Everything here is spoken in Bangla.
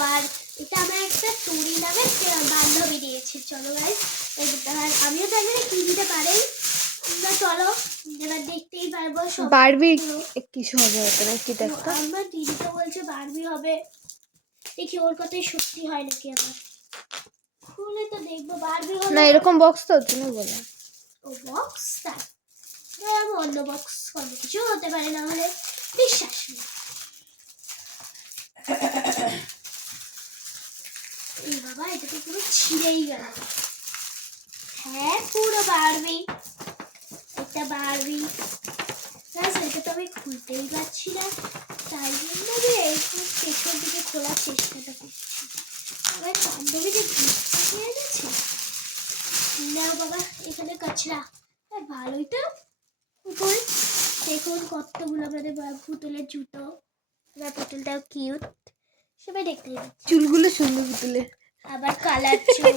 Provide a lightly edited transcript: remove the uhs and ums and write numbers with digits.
আবার এটা আমার একটা টুরি নামের বান্ধবী দিয়েছে। চলো গাইস এবার আমিও জানি না কি দিতে পারে, না চলো এবার দেখতেই পারবো। বারবি কিছু হবে হয়তো নাকি, দেখো আমার দিদি তো বলছে বারবি হবে, দেখি ওর কথাই সত্যি হয় নাকি। আমার খুলে তো দেখবো বারবি হবে না, এরকম বক্স তো তুমি বলো। ও বক্স তাই অন্য বক্স কোনো কিছু হতে পারে, না হলে বিশ্বাস নেই। এই বাবা এটা তো পুরো ছিঁড়েই গেল। হ্যাঁ পুরো বারবি, এটা বারবি। এটা তো আমি খুলতেই পারছি না, তাই জন্য আমি একটু পেছন দিকে খোলার চেষ্টাটা করছি। আমার বান্ধবী যে গিফটটা পেয়ে গেছে। না বাবা এখানে কাছড়া, ভালোই তো উপরে দেখুন কতগুলো আমাদের পুতুলের জুতো। এবার পুতুলটাও কিউট, সবাই দেখতেই পাচ্ছে। চুলগুলো সুন্দর পুতুলের। আবার কালার চুল,